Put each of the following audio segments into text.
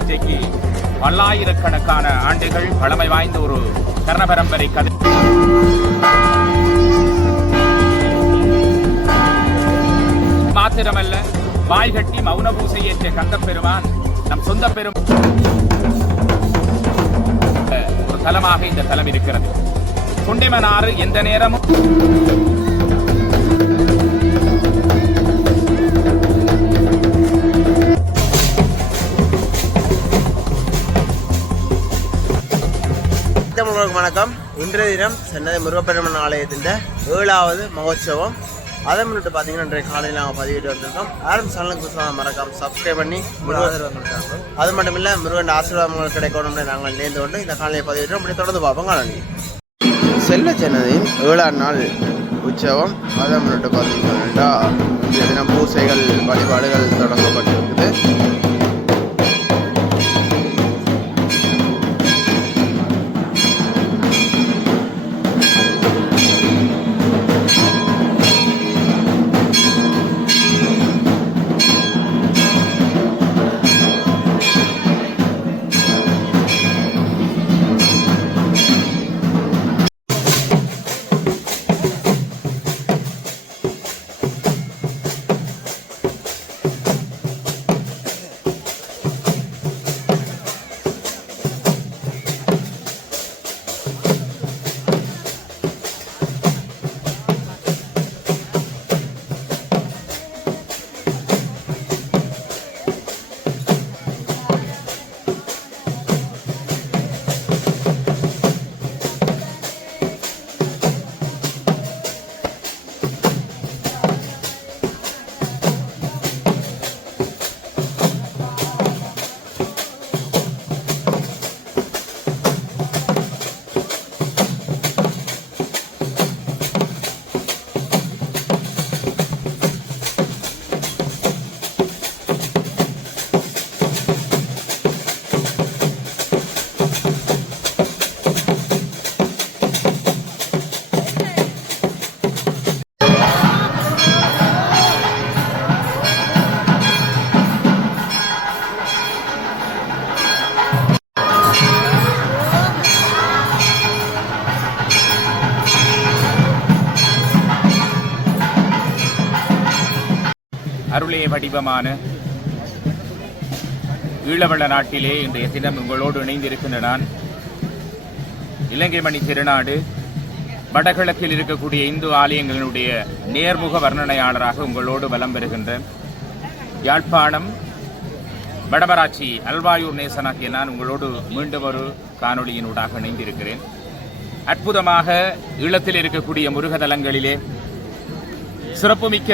இன்றைக்கு பல்லாயிரக்கணக்கான ஆண்டுகள் பழமை வாய்ந்த ஒரு கர்ண பரம்பரை கதை. மாத்திரமல்ல வாய்கட்டி மௌன பூசை ஏற்ற கந்த பெருமான் நம் சொந்த பெரும் ஒரு தலமாக இந்த தலம் இருக்கிறது. குண்டிமனாறு எந்த நேரமும் தமிழர்களுக்கு வணக்கம். இன்றைய தினம் சென்னதி முருகப்பெருமன் ஆலயத்தின் ஏழாவது மகோத்சவம். அதை முன்னிட்டு பார்த்தீங்கன்னா இன்றைய காலையில் நாங்கள் பதிவிட்டு வந்திருக்கோம். யாரும் சேனலுக்கு புதுசாக மறக்காம சப்ஸ்கிரைப் பண்ணி முருகன் அது மட்டும் இல்லை முருகன் ஆசீர்வாதங்கள் கிடைக்கணும்னு நாங்கள் நேர்ந்து கொண்டு இந்த காலையை பதிவிட்டு அப்படி தொடர்ந்து பார்ப்போம். காணொலி செல்ல சென்னதின் ஏழாம் நாள் உற்சவம். அதை முன்னிட்டு பார்த்தீங்கன்னா இன்றைய தினம் பூசைகள் வழிபாடுகள் தொடங்கப்பட்டிருக்குது. அருளே வடிவமான ஈழவள நாட்டிலே இன்றைய தினம் உங்களோடு இணைந்திருக்கின்ற நான் இலங்கை மணி திருநாடு வடகிழக்கில் இருக்கக்கூடிய இந்து ஆலயங்களினுடைய நேர்முக வர்ணனையாளராக உங்களோடு வலம் பெறுகின்றேன் யாழ்ப்பாணம் வடபராட்சி அல்வாயூர் நேசனாகிய நான் உங்களோடு மீண்டும் ஒரு காணொளியினூடாக இணைந்திருக்கிறேன். அற்புதமாக ஈழத்தில் இருக்கக்கூடிய முருகதலங்களிலே சிறப்புமிக்க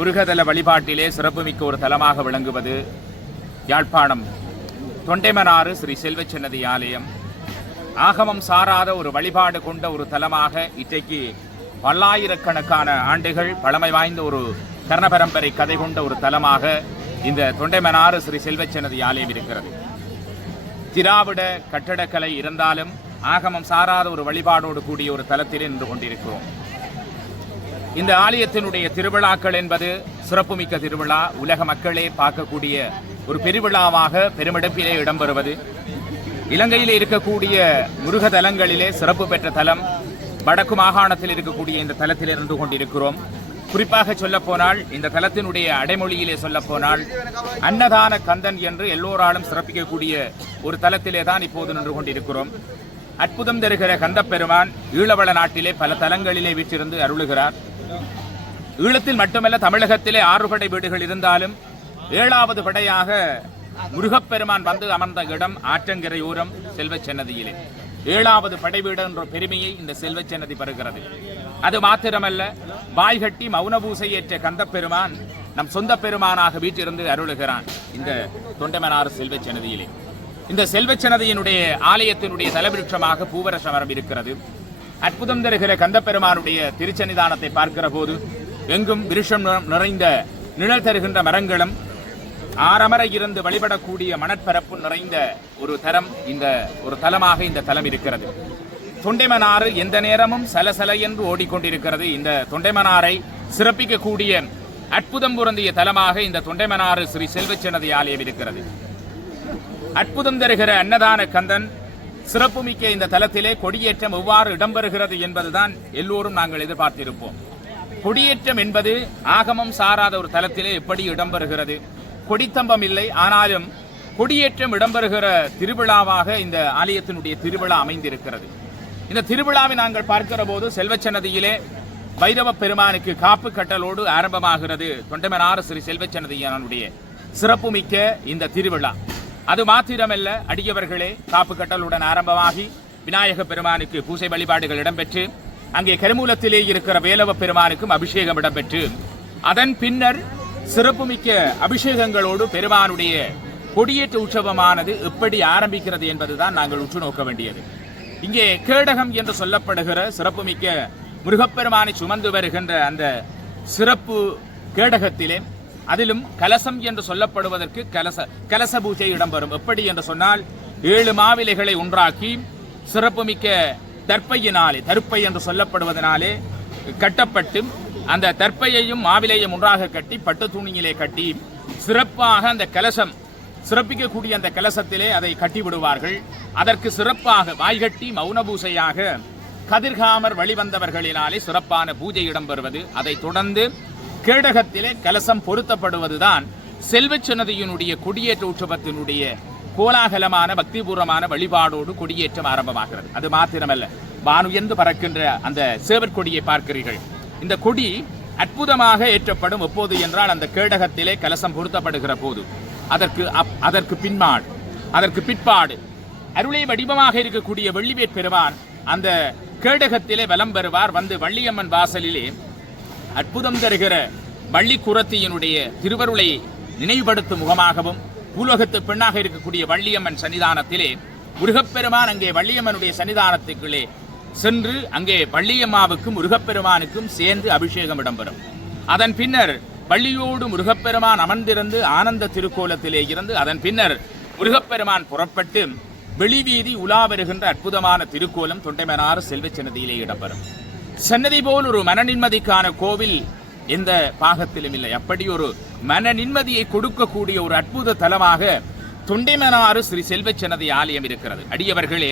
முருகதல வழிபாட்டிலே சிறப்புமிக்க ஒரு தலமாக விளங்குவது யாழ்ப்பாணம். தொண்டைமனாறு ஸ்ரீ செல்வச்சன்னதி ஆலயம். ஆகமம் சாராத ஒரு வழிபாடு கொண்ட ஒரு தலமாக இன்றைக்கு பல்லாயிரக்கணக்கான ஆண்டுகள் பழமை வாய்ந்த ஒரு கர்ண பரம்பரை கதை கொண்ட ஒரு தலமாக இந்த தொண்டைமனாறு ஸ்ரீ செல்வச்சன்னதி ஆலயம் இருக்கிறது. திராவிட கட்டடக்கலை இருந்தாலும் ஆகமம் சாராத ஒரு வழிபாடோடு கூடிய ஒரு தலத்திலே நின்று கொண்டிருக்கிறோம். இந்த ஆலயத்தினுடைய திருவிழாக்கள் என்பது சிறப்புமிக்க திருவிழா. உலக மக்களே பார்க்கக்கூடிய ஒரு பெருவிழாவாக பெருமிடப்பிலே இடம்பெறுவது. இலங்கையில் இருக்கக்கூடிய முருக தலங்களிலே சிறப்பு பெற்ற தலம். வடக்கு மாகாணத்தில் இருக்கக்கூடிய இந்த தலத்தில் இருந்து கொண்டிருக்கிறோம். குறிப்பாக சொல்லப்போனால் இந்த தலத்தினுடைய அடைமொழியிலே சொல்லப்போனால் அன்னதான கந்தன் என்று எல்லோராலும் சிறப்பிக்கக்கூடிய ஒரு தலத்திலே தான் இப்போது நின்று கொண்டிருக்கிறோம். அற்புதம் தருகிற கந்தப்பெருமான் ஈழவள நாட்டிலே பல தலங்களிலே வீற்றிருந்து அருளுகிறார். ஈழத்தில் மட்டுமல்ல தமிழகத்திலே ஆறு படை வீடுகள் இருந்தாலும் ஏழாவது படையாக முருகப்பெருமான் வந்து அமர்ந்த இடம் ஆற்றங்கரையோரம் செல்வச்சன்னதியிலே ஏழாவது படை வீடு என்ற பெருமையை இந்த செல்வச் சன்னதி பெறுகிறது. அது மாத்திரமல்ல வாய்கட்டி மௌனபூசை ஏற்ற கந்தப்பெருமான் நம் சொந்த பெருமானாக வீட்டிலிருந்து அருளுகிறான் இந்த தொண்டமனாறு செல்வச் சன்னதியிலே. இந்த செல்வச்சன்னதியினுடைய ஆலயத்தினுடைய தலவிருட்சமாக பூவரச மரம் இருக்கிறது. அற்புதம் தருகிற கந்தப்பெருமானுடைய திருச்சன்னிதானத்தை பார்க்கிற போது எங்கும் விருஷம் நிறைந்த நிழல் தருகின்ற மரங்களும் ஆரமர இருந்து வழிபடக்கூடிய மணற்பரப்பு நிறைந்த ஒரு தரம் இந்த ஒரு தலமாக இந்த தலம் இருக்கிறது. தொண்டைமனாறு எந்த நேரமும் சலசல என்று ஓடிக்கொண்டிருக்கிறது. இந்த தொண்டைமனாரை சிறப்பிக்கக்கூடிய அற்புதம் பொருந்திய தலமாக இந்த தொண்டைமனாறு ஸ்ரீ செல்வச்சன்னதி ஆலயம் இருக்கிறது. அற்புதம் தருகிற அன்னதான கந்தன் சிறப்புமிக்க இந்த தலத்திலே கொடியேற்றம் எவ்வாறு இடம்பெறுகிறது என்பதுதான் எல்லோரும் நாங்கள் எதிர்பார்த்திருப்போம். கொடியேற்றம் என்பது ஆகமம் சாராத ஒரு தலத்திலே எப்படி இடம்பெறுகிறது? கொடித்தம்பம் இல்லை ஆனாலும் கொடியேற்றம் இடம்பெறுகிற திருவிழாவாக இந்த ஆலயத்தினுடைய திருவிழா அமைந்திருக்கிறது. இந்த திருவிழாவை நாங்கள் பார்க்கிற போது செல்வச்சன்னதியிலே வைரவ பெருமானுக்கு காப்பு கட்டலோடு ஆரம்பமாகிறது தொண்டமனார் ஸ்ரீ செல்வச்சன்னதியனுடைய சிறப்புமிக்க இந்த திருவிழா. அது மாத்திரமல்ல அடியவர்களே காப்பு கட்டலுடன் ஆரம்பமாகி விநாயக பெருமானுக்கு பூசை வழிபாடுகள் இடம்பெற்று அங்கே கருமூலத்திலே இருக்கிற வேலவ பெருமானுக்கும் அபிஷேகம் இடம்பெற்று அதன் பின்னர் சிறப்புமிக்க அபிஷேகங்களோடு பெருமானுடைய கொடியேற்ற உற்சவமானது எப்படி ஆரம்பிக்கிறது என்பதுதான் நாங்கள் உற்று நோக்க வேண்டியது. இங்கே கேடகம் என்று சொல்லப்படுகிற சிறப்புமிக்க முருகப்பெருமானை சுமந்து வருகின்ற அந்த சிறப்பு கேடகத்திலே அதிலும் கலசம் என்று சொல்லப்படுவதற்கு கலச கலச பூஜை இடம்பெறும். எப்படி என்று சொன்னால் ஏழு மாவிலைகளை ஒன்றாக்கி சிறப்புமிக்க தற்பையினாலே தருப்பை என்று சொல்லப்படுவதனாலே கட்டப்பட்டு அந்த தற்பையையும் மாவிலையும் ஒன்றாக கட்டி பட்டு துணியிலே கட்டி சிறப்பாக அந்த கலசம் சிறப்பிக்கக்கூடிய அந்த கலசத்திலே அதை கட்டி விடுவார்கள். அதற்கு சிறப்பாக வாய்கட்டி மௌன பூசையாக கதிர்காமர் வழிவந்தவர்களினாலே சிறப்பான பூஜை இடம்பெறுவது. அதைத் தொடர்ந்து கேடகத்திலே கலசம் பொருத்தப்படுவதுதான் செல்வச்சன்னதியினுடைய கொடியேற்ற உற்சவத்தினுடைய கோலாகலமான பக்திபூர்வமான வழிபாடோடு கொடியேற்றம் ஆரம்பமாகிறது. அது மாத்திரமல்ல வானுயர்ந்து பறக்கின்ற அந்த சேவற்கொடியை பார்க்கிறீர்கள். இந்த கொடி அற்புதமாக ஏற்றப்படும் எப்போது என்றால் அந்த கேடகத்திலே கலசம் பொருத்தப்படுகிற போது. அதற்கு அப்- அதற்கு பின்மாடு அதற்கு பிற்பாடு. அருளை வடிவமாக இருக்கக்கூடிய வெள்ளிவேற் பெருமான் அந்த கேடகத்திலே வலம் பெறுவார் வந்து வள்ளியம்மன் வாசலிலே அற்புதம் தருகிற வள்ளி குரத்தியினுடைய திருவருளை நினைவுபடுத்தும் முகமாகவும் பூலோகத்து பெண்ணாக இருக்கக்கூடிய வள்ளியம்மன் சன்னிதானத்திலே முருகப்பெருமான் அங்கே வள்ளியம்மனுடைய சன்னிதானத்துக்குள்ளே சென்று அங்கே வள்ளியம்மாவுக்கும் முருகப்பெருமானுக்கும் சேர்ந்து அபிஷேகம் இடம்பெறும். அதன் பின்னர் வள்ளியோடு முருகப்பெருமான் அமர்ந்திருந்து ஆனந்த திருக்கோலத்திலே இருந்து அதன் பின்னர் முருகப்பெருமான் புறப்பட்டு வெளிவீதி உலா வருகின்ற அற்புதமான திருக்கோலம் தொண்டைமனாறு செல்வச் சன்னதியிலே இடம்பெறும். சன்னதி போல் ஒரு மன நிம்மதிக்கான கோவில் எந்த பாகத்திலும் இல்லை. அப்படி ஒரு மன நிம்மதியை கொடுக்கக்கூடிய ஒரு அற்புத தலமாக தொண்டைமனாறு ஸ்ரீ செல்வச் சன்னதி ஆலயம் இருக்கிறது. அடியவர்களே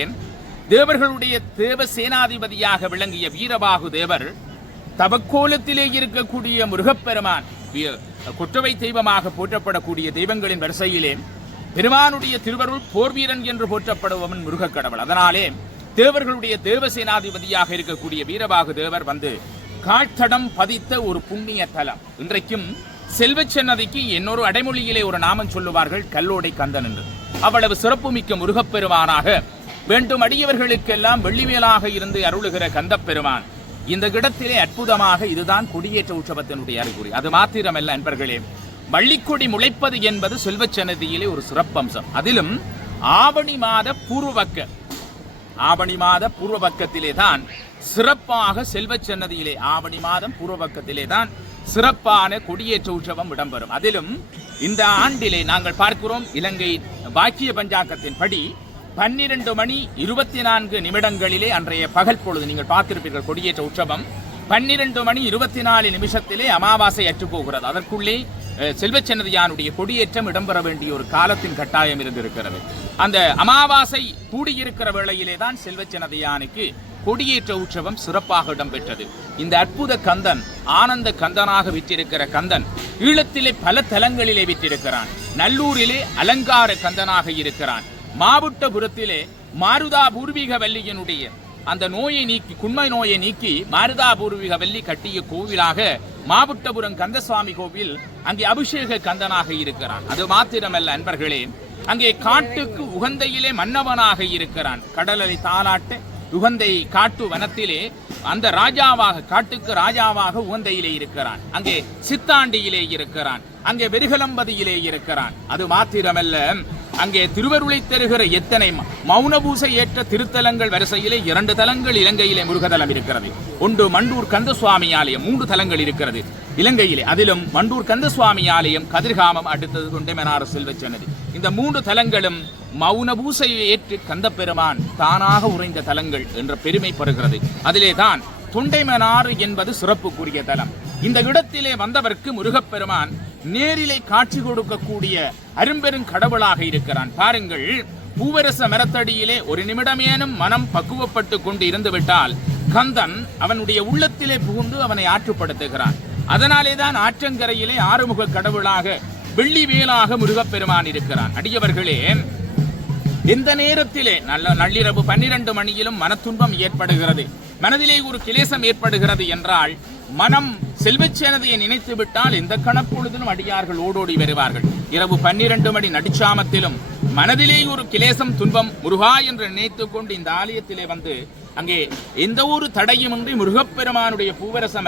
தேவர்களுடைய தேவ சேனாதிபதியாக விளங்கிய வீரபாகு தேவர் தவக்கோலத்திலே இருக்கக்கூடிய முருகப்பெருமான் வி- குற்றவை தெய்வமாக போற்றப்படக்கூடிய தெய்வங்களின் வரிசையிலே பெருமானுடைய திருவருள் போர்வீரன் என்று போற்றப்படுபவன் முருகக் கடவுள் அதனாலே தேவர்களுடைய தேவசேனாதிபதியாக இருக்கக்கூடிய வீரபாகு தேவர் வந்து காட்தடம் பதித்த ஒரு புண்ணிய தலம். இன்றைக்கும் செல்வச்சன்னதிக்கு இன்னொரு அடைமொழியிலே ஒரு நாமம் சொல்லுவார்கள் கல்லோடை கந்தன் என்று. அவ்வளவு சிறப்புமிக்க முருகப்பெருமானாக வேண்டும் அடியவர்களுக்கெல்லாம் வெள்ளிவேலாக இருந்து அருளுகிற கந்தப்பெருமான். இந்த இடத்திலே அற்புதமாக இதுதான் கொடியேற்ற உற்சவத்தினுடைய அறிகுறி. அது மாத்திரமல்ல நண்பர்களே வள்ளிக்கொடி முளைப்பது என்பது செல்வச்சன்னதியிலே ஒரு சிறப்பம்சம். அதிலும் ஆவணி மாத பூர்வபக்க ஆவணி மாத பூர்வபக்கத்திலே தான் சிறப்பாக செல்வச் சன்னதியிலே ஆவணி மாதம் பூர்வபக்கத்திலே தான் சிறப்பான கொடியேற்ற உற்சவம் இடம்பெறும். அதிலும் இந்த ஆண்டிலே நாங்கள் பார்க்கிறோம் இலங்கை பாக்கிய பஞ்சாக்கத்தின் படி பன்னிரண்டு மணி இருபத்தி நான்கு நிமிடங்களிலே அன்றைய பகல் பொழுது நீங்கள் பார்த்திருப்பீர்கள் கொடியேற்ற உற்சவம். பன்னிரண்டு மணி இருபத்தி நாலு நிமிஷத்திலே அமாவாசை அற்று போகிறது அதற்குள்ளே செல்வச்சன்னதியானுடைய கொடியேற்றம் இடம்பெற வேண்டிய ஒரு காலத்தின் கட்டாயம் இருந்திருக்கிறது. அந்த அமாவாசை கூடியிருக்கிற வேளையிலே தான் செல்வச்சன்னதியானுக்கு கொடியேற்ற உற்சவம் சிறப்பாக இடம்பெற்றது. இந்த அற்புத கந்தன் ஆனந்த கந்தனாக விற்றிருக்கிற கந்தன் ஈழத்திலே பல தலங்களிலே விற்றிருக்கிறான். நல்லூரிலே அலங்கார கந்தனாக இருக்கிறான். மாவட்டபுரத்திலே மாருதா பூர்வீக வல்லியனுடைய அந்த நோயை நீக்கி குண்மை நோயை நீக்கி மாருதா வெள்ளி வள்ளி கட்டிய கோவிலாக மாவட்டபுரம் கந்தசுவாமி கோவில் அங்கே அபிஷேக கந்தனாக இருக்கிறான். அது மாத்திரமல்ல அன்பர்களே. அங்கே காட்டுக்கு உகந்தையிலே மன்னவனாக இருக்கிறான். கடலலை தாளாட்டு உகந்தை காட்டு வனத்திலே அந்த ராஜாவாக காட்டுக்கு ராஜாவாக உகந்தையிலே இருக்கிறான். அங்கே சித்தாண்டியிலே இருக்கிறான். அங்கே வெறிகலம்பதியிலே இருக்கிறான். அது மாத்திரமல்ல அங்கே திருவருளை தருகிற எத்தனை மௌன பூசை ஏற்ற திருத்தலங்கள் வரிசையிலே இரண்டு தலங்கள் இலங்கையிலே முருகதலம் இருக்கிறது. ஒன்று மண்டூர் கந்தசுவாமி ஆலயம் மூன்று தலங்கள் இருக்கிறது. இலங்கையிலே அதிலும் மண்டூர் கந்தசுவாமி ஆலயம் கதிர்காமம் அடுத்தது தொண்டைமனாறு செல்வச்சன்னதி இந்த மூன்று தலங்களும் மௌன பூசையை ஏற்று கந்தப்பெருமான் தானாக உறைந்த தலங்கள் என்ற பெருமை பெறுகிறது அதிலே தான் தொண்டைமனாறு என்பது சிறப்புக்குரிய தலம். இந்த இடத்திலே வந்தவர்க்கு முருகப்பெருமான் நேரிலே காட்சி கொடுக்கக்கூடிய அரும்பெரும் கடவுளாக இருக்கிறான். பாருங்கள் பூவரச மரத்தடியிலே ஒரு நிமிடமேனும் மனம் பக்குவப்பட்டு கொண்டு இருந்துவிட்டால் கந்தன் அவனுடைய உள்ளத்திலே புகுந்து அவனை ஆற்றுப்படுத்துகிறான். அதனாலே தான் ஆற்றங்கரையிலே ஆறுமுக கடவுளாக வெள்ளி வேலாக முருகப்பெருமான் இருக்கிறான். அடியவர்களே இந்த நேரத்திலே நல்ல நள்ளிரவு பன்னிரண்டு மணியிலும் மனத்துன்பம் ஏற்படுகிறது. மனதிலே ஒரு கிளேசம் ஏற்படுகிறது என்றால் மனம் செல்வச்சேனதையை நினைத்து விட்டால் எந்த கணப்பொழுதிலும் அடியார்கள் ஓடோடி வருவார்கள். இரவு பன்னிரண்டு மணி நடிச்சாமத்திலும் மனதிலே ஒரு கிளேசம் துன்பம் முருகா என்று நினைத்து கொண்டு இந்த ஆலயத்திலே வந்து அங்கே எந்த ஒரு தடையுமின்றி முருகப்பெருமானுடைய பூவரசம்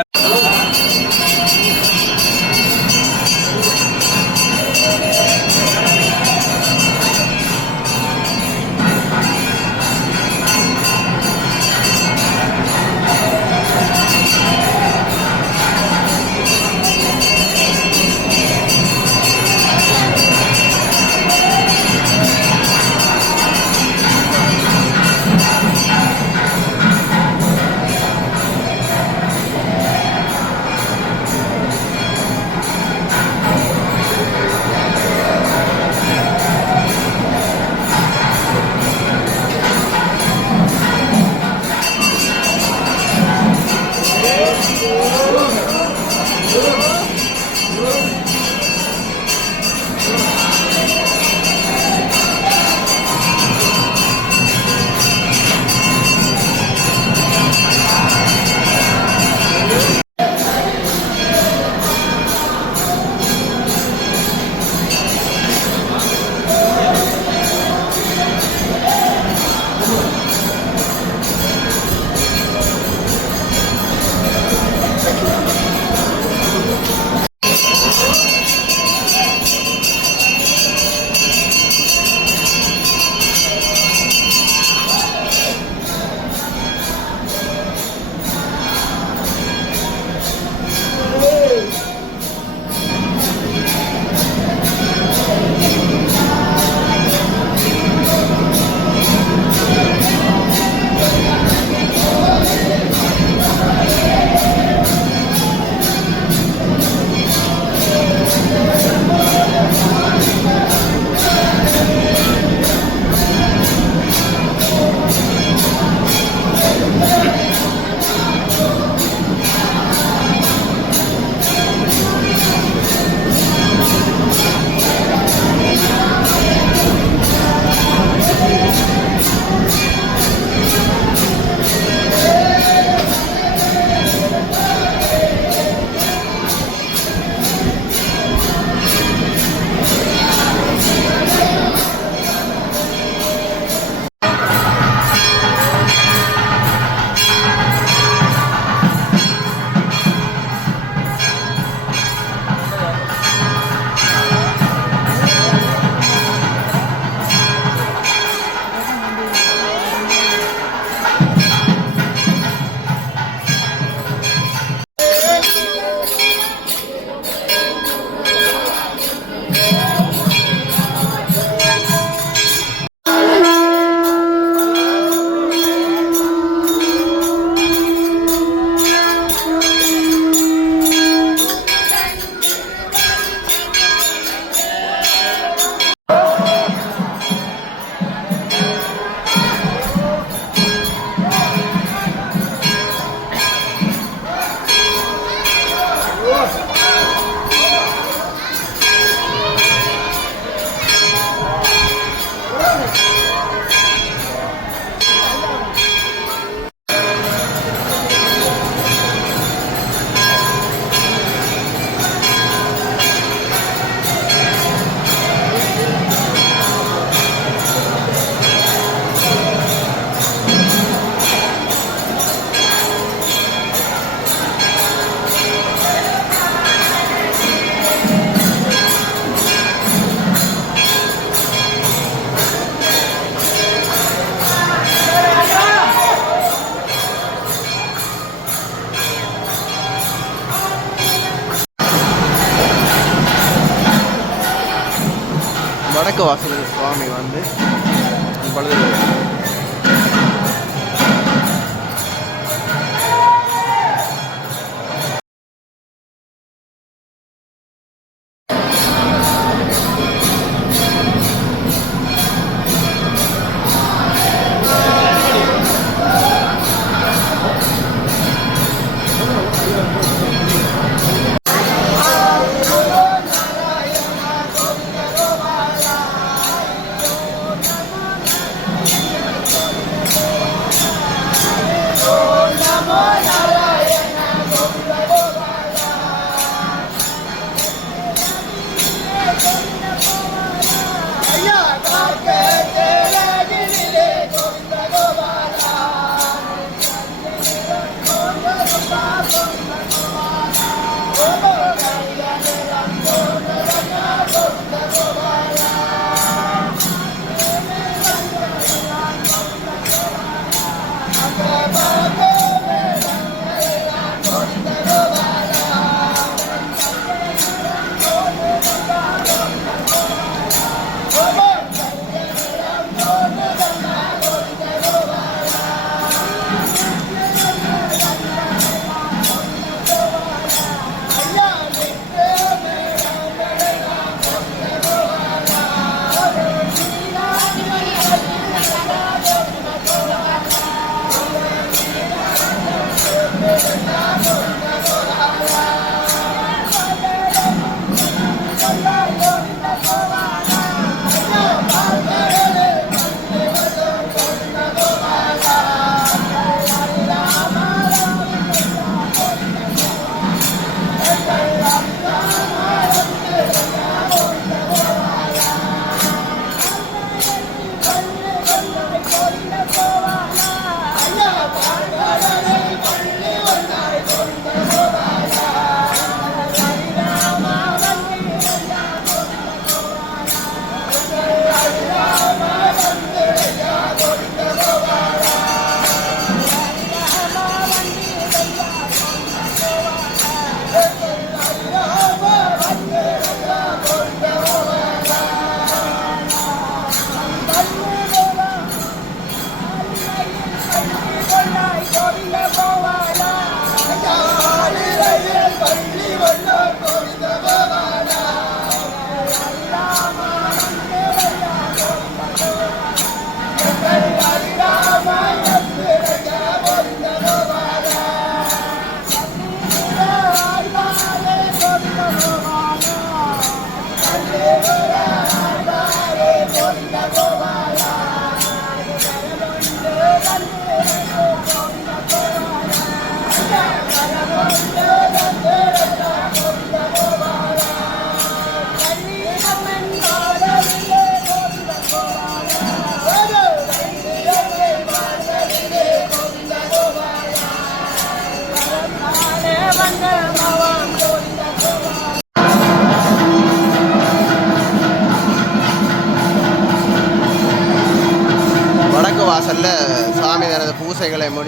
வடக்கு வாசலுக்கு சுவாமி வந்து இப்பொழுது bye.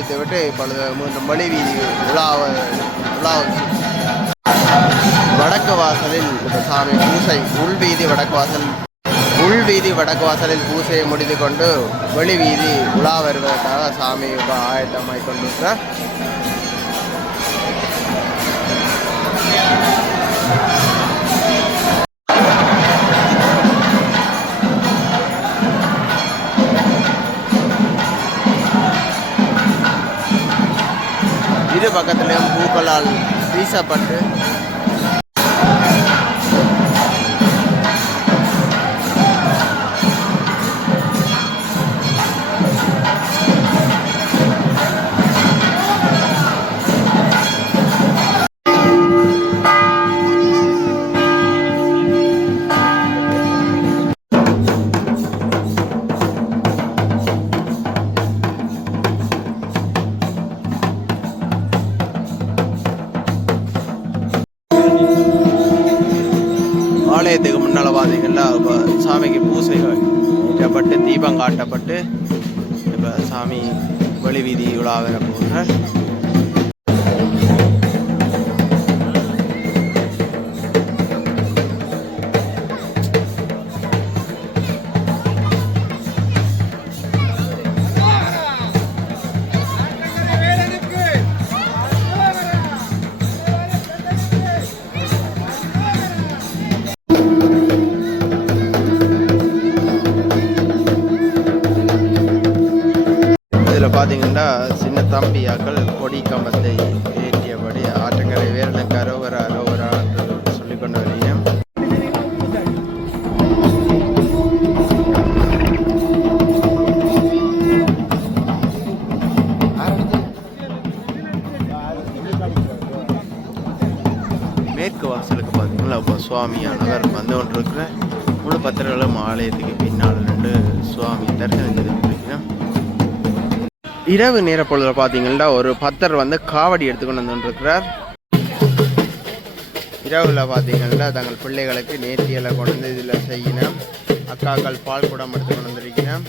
முடித்துவிட்டு இப்பொழுது மீண்டும் வெளி வீதி உலாவ உலாவ வடக்கு வாசலில் சாமி பூசை உள்வீதி வடக்கு வாசல் உள்வீதி வடக்கு வாசலில் பூசையை முடித்து கொண்டு வெளி வீதி உலா வருவதற்காக சாமி இப்போ ஆயத்தமாய் கொண்டிருக்கிறார். பக்கத்துலேயும் பூக்களால் வீசப்பட்டு காட்டப்பட்டு இப்போ சாமி வெளி வீதி உலா வர போகிறார் பார்த்தீங்களா அப்போ சுவாமி சுவாமியானவர் வந்து கொண்டிருக்கிற முழு பத்திரங்களும் ஆலயத்துக்கு பின்னால் ரெண்டு சுவாமி தரிசனம் செய்து கொண்டிருக்கிறேன் இரவு நேர பொழுதுல பார்த்தீங்கன்னா ஒரு பத்தர் வந்து காவடி எடுத்துக்கொண்டு வந்துருக்கிறார் இரவில் பார்த்தீங்கன்னா தங்கள் பிள்ளைகளுக்கு நேர்த்தியெல்லாம் கொண்டு வந்து இதில் செய்யணும். அக்காக்கள் பால் குடம் எடுத்துக்கொண்டு வந்திருக்கிறேன்